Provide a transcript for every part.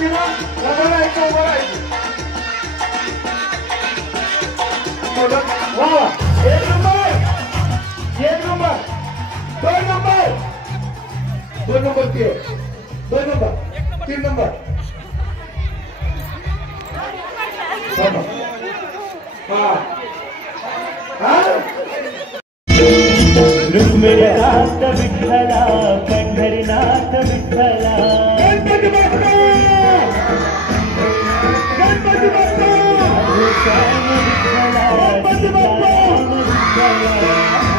किंवा उभं राहायचं उभं राहायचं. वा एक number 2 number 2 number 2 number 3 number Rukmininath Vitthala Pandharinath विठ्ठला गणपती बाप्पा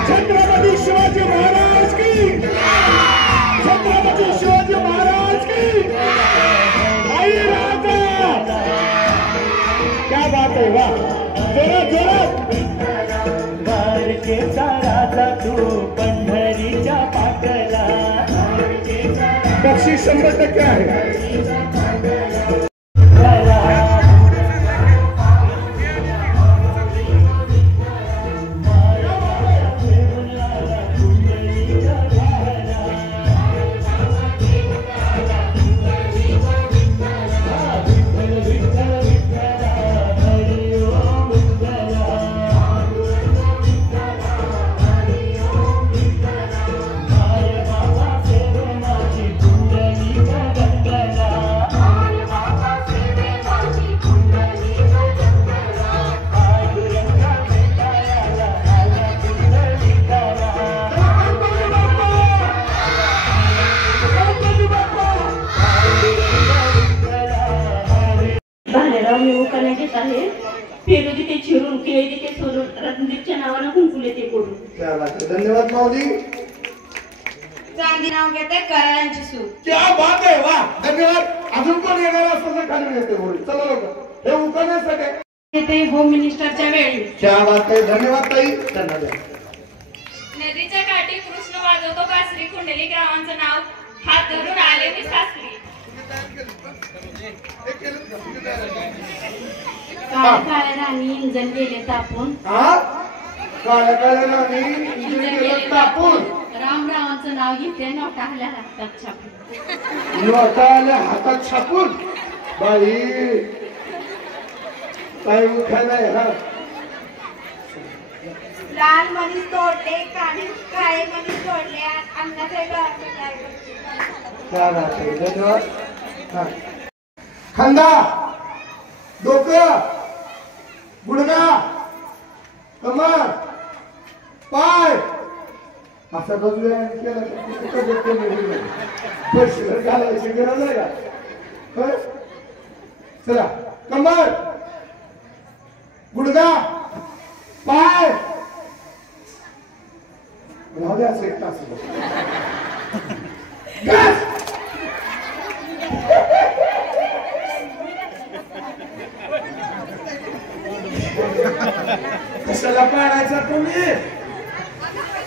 छत्रपती शिवाजी महाराज की छत्रपती शिवाजी महाराज की आई राजा क्या बात है वाह जोरात जोरात द्वारकेचा राजा तू पंढरीच्या पाटला बक्षीस 100% आहे. धन्यवाद माऊली. चांदी नाव घेते करारांची सूट. क्या बात आहे वा धन्यवाद. अजून कोण येणार असं तर खाली येते बोली. चला लोक हे उकळण्यासाठी येते होम मिनिस्टरच्या वेळी. क्या बात आहे धन्यवाद ताई. धन्यवाद. नदीच्या काठी कृष्ण वाजवतो बासरी कुंडलिक रावांचं नाव हात धरून आले मी सासरी. काळ्या राणी इंजन गेले तापून. काळ्या राणी इंजन गेले तापून. रामरावांचं नाव घेते नोटाल्या हातात छापून. नोटाल्या हातात छापून. बाई काय उठायला हा. लाल मणी तोडले काळे मणी तोडले अन्नाचे धन्यवाद. खांदा डोकं गुडघा कमर पाय असा बाजू केला पैसे घालायची गरज आहे का. चला कमर गुडघा पाय राहू द्या असं 1 तास. कशाला पाडायचा तुम्ही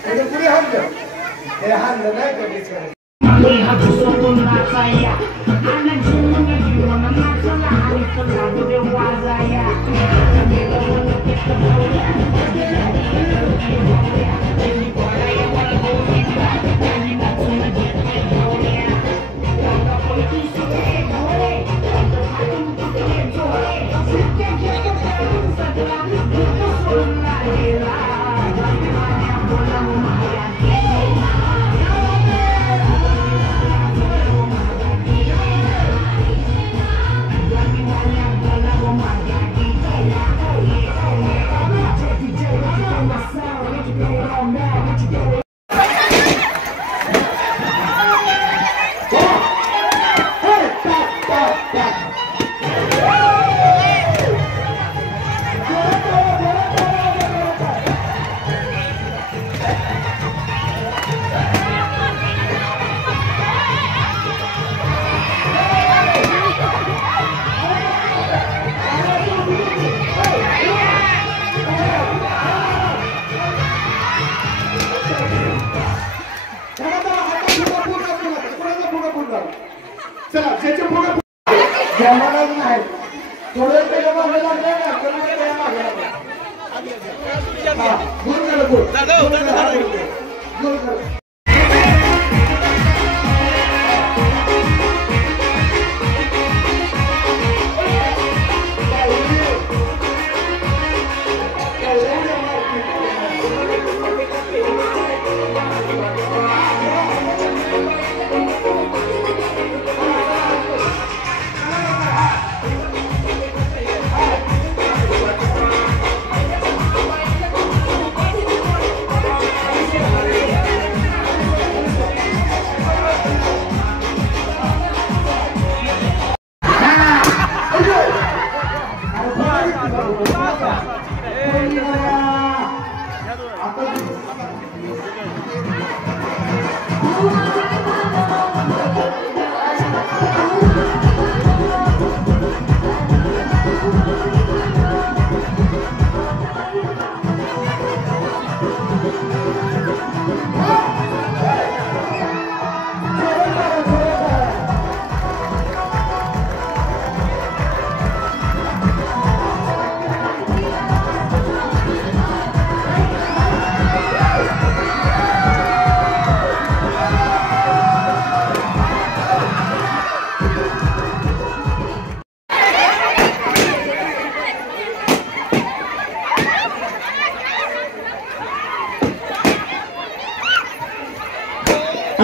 पुढे हाणलं हे हाणलं नाही कधीच.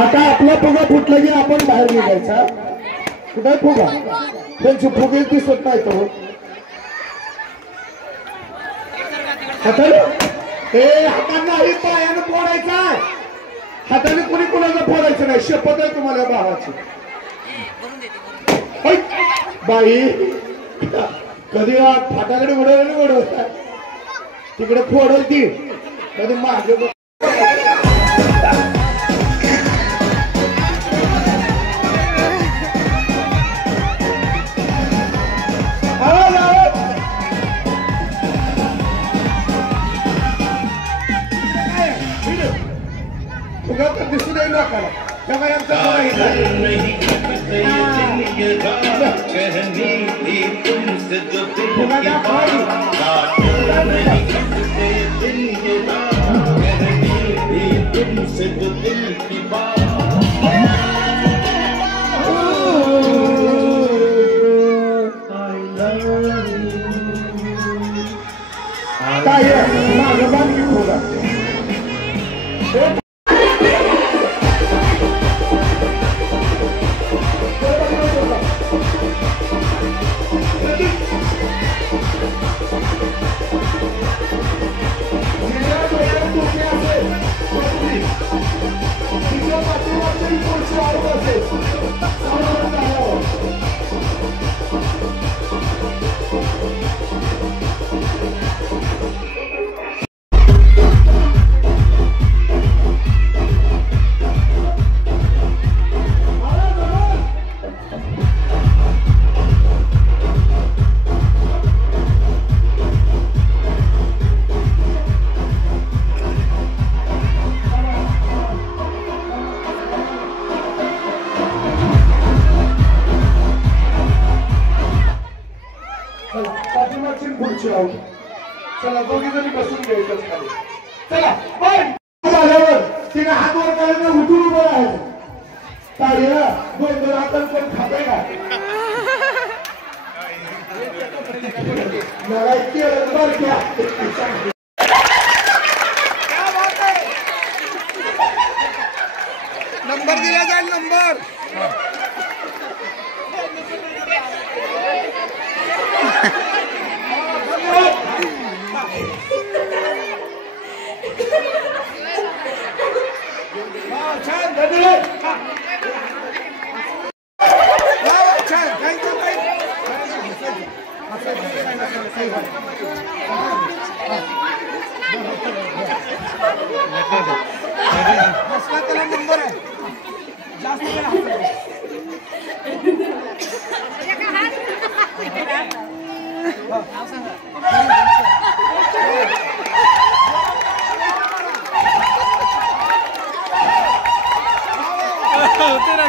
आता आपला फुगा फुटला की आपण बाहेर निघायचा. कुठे फुगा त्यांची फुगे दिसत नाही तो हाताने नाही पायानं फोडायचा. हाताने कुणी कुणाला फोडायचं नाही. शपथ आहे तुम्हाला भावाची. बाई कधी फाटाकडे उडवलं तिकडे फोडल ती कधी मागे दिसू दे लोकांना. तेव्हा काय माझं बाकी फुगा चला दोघी जणी बसून घ्यायचं खाली. चला झाल्यावर तिने हात वर करायला उठून उभं राहायचं. ताडीला दोन दोन हातात कोण खाते का मला इतकी नंबर दिला जाईल. नंबर छान धन्यवाद. छान थँक्यू. त्याला नंबर आहे जास्त होते ना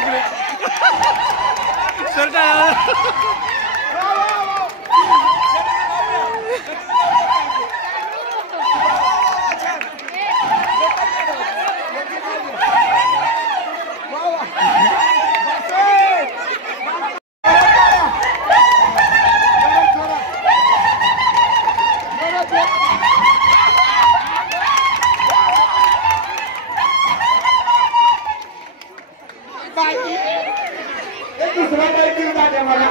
दुसरा बाईक माझ्या मला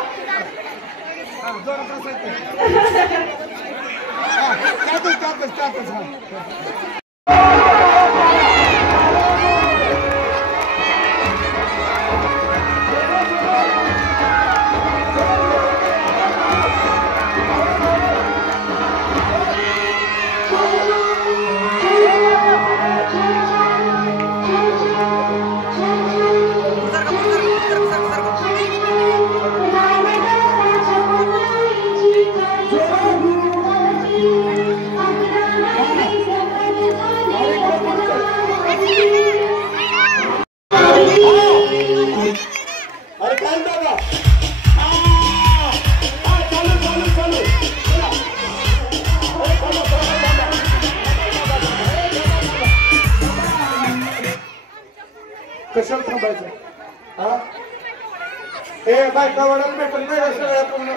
अरे काय दादा चालू चालू चालू कशाला थांबायचं हा ए बायका वडाला भेटल नाही असं वेळा पूर्ण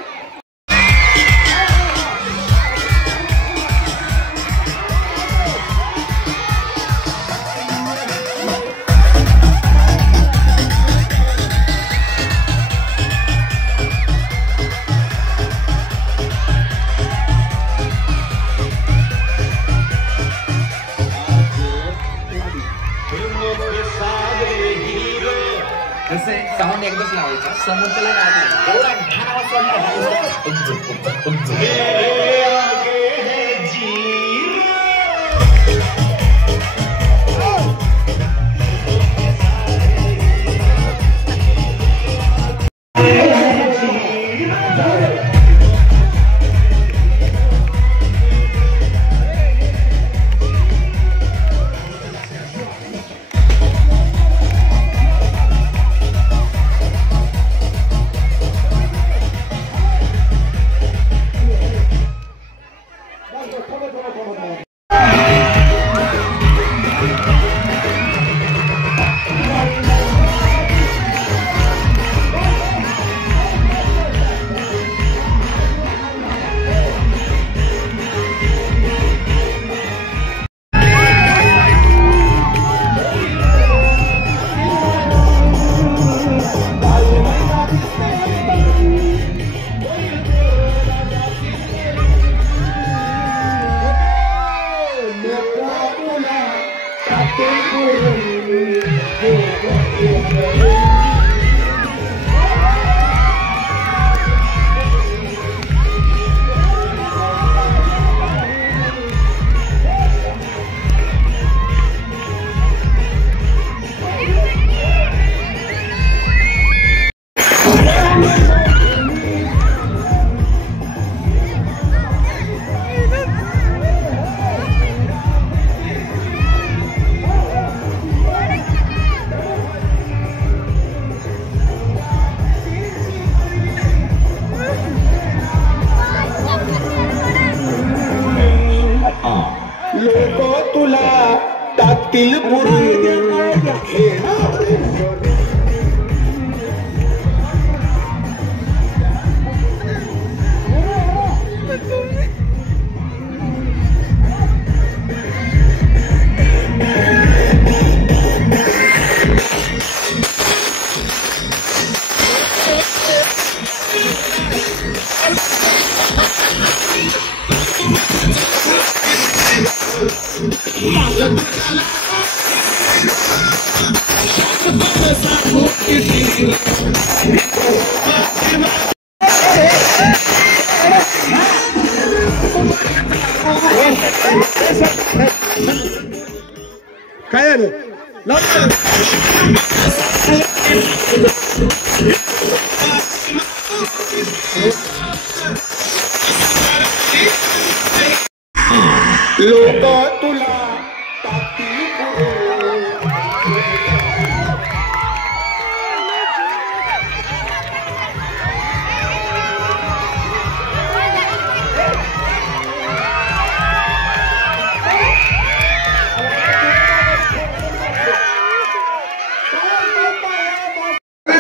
साऊंड एकदाच लावायचा समोर त्याला एवढा घाण आवाज लोक तुला टाकतील काय झालं लोक तुला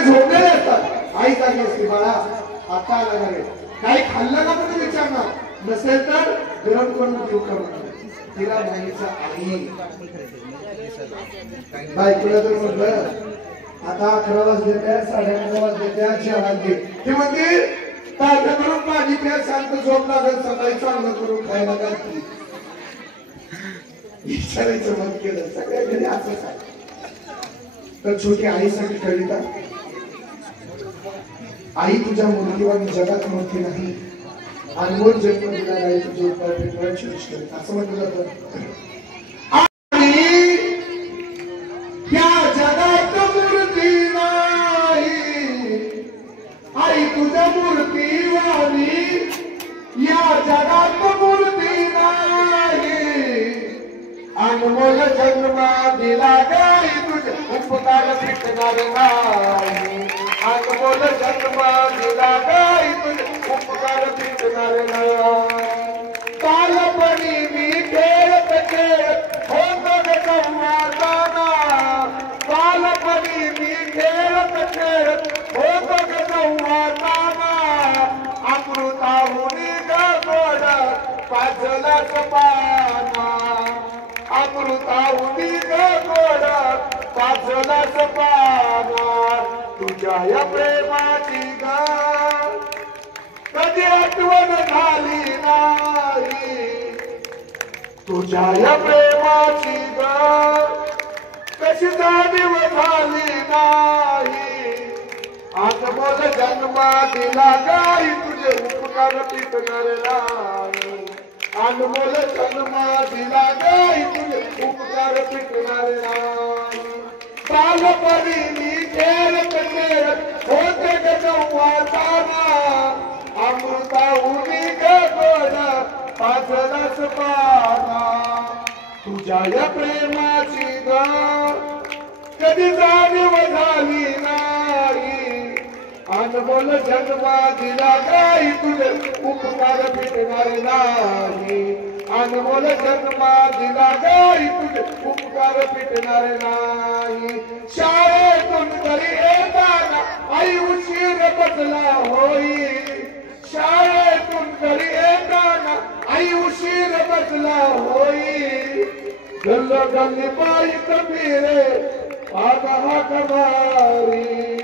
झोपलेले असतात आई जागी असते बाळा आता आला नाही काही खाल्लं का पण विचारणार नसेल तर गरम करून देऊ का तिला म्हणायचं आई बायकोला तर म्हटलं आता 11 वाजले त्या 11:30 वाजले त्या जेवण दे ते म्हणते ताजा करून पाणी प्या शांत झोप लागेल सकाळी चांगलं करून खायला काय विचारायचं मन केलं सगळ्या घरी असंच आहे तर छोटी आईसाठी कविता आई तुझ्या मूर्तीवर जगात मूर्ती नाही अनमोल जन्म दिला नाही तुझ्या असं म्हटलं जातं आणि त्या जगात मूर्ती नाही आई तुझ्या मूर्तीवाणी या जगात मूर्ती नाही अनमोल जन्म दिला गाई तुझ्या उपकार पिटणार नाही अनमोल जन्म दिला गाई तुझे उपकार पिटणार नाही बालपणी मी खेळत खेळत होतो ग संवादाना बालपणी मी खेळत खेळत होतो ग संवादाना अमृताहुनी ग गोड पाजलाच पाना अमृताहुनी ग गोड पाजलाच पाना तुझ्या या प्रेमाची ग कधी आठवण झाली नाही तुझ्या या प्रेमाची ग कशी जाणीव झाली नाही अनमोल जन्म दिला गाई तुझे उपकार पिटणार नाही अनमोल जन्म दिला गाई तुझे उपकार पिटणार नाही बालपणी मी खेळत खेळत होते ग संवादाना अमृताहुनी ग गोड पाजलाच पाना तुझ्या या प्रेमाची ग कधी जाणीव झाली नाही अनमोल जन्म दिला गाई तुझे उपकार पिटणार नाही अनमोल जन्म दिला गाई तुझे उपकार पिटणार नाही शाळेतून घरी येताना आई उशीर बसला होई शाळेतून घरी येताना आई उशीर बसला होई गल्लो गल्ली पायीत फिरे आगा हाक मारी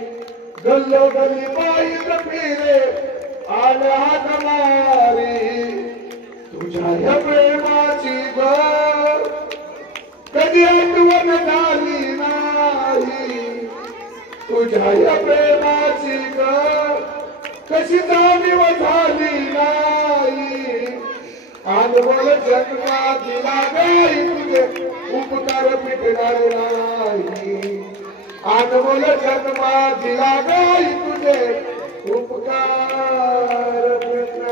गल्लो गल्ली पायीत फिरे आगा हाक मारी तुझ्या या प्रेमाची ग कधी आठवण झाली नाही तुझ्या या प्रेमाची ग कशी जाणीव झाली नाही अनमोल जन्म दिला गाई तुझे उपकार पिटणार नाही अनमोल जन्म दिला गाई तुझे उपकार पिटणार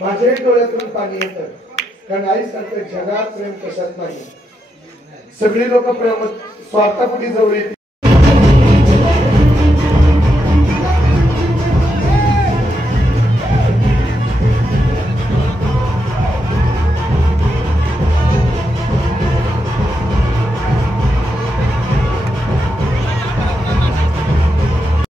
माझ्याही डोळ्यातून पाणी येतं कारण आईसारखं जगात प्रेम कशात नाही सगळी लोक प्रेम स्वार्थापोटी जवळ येतील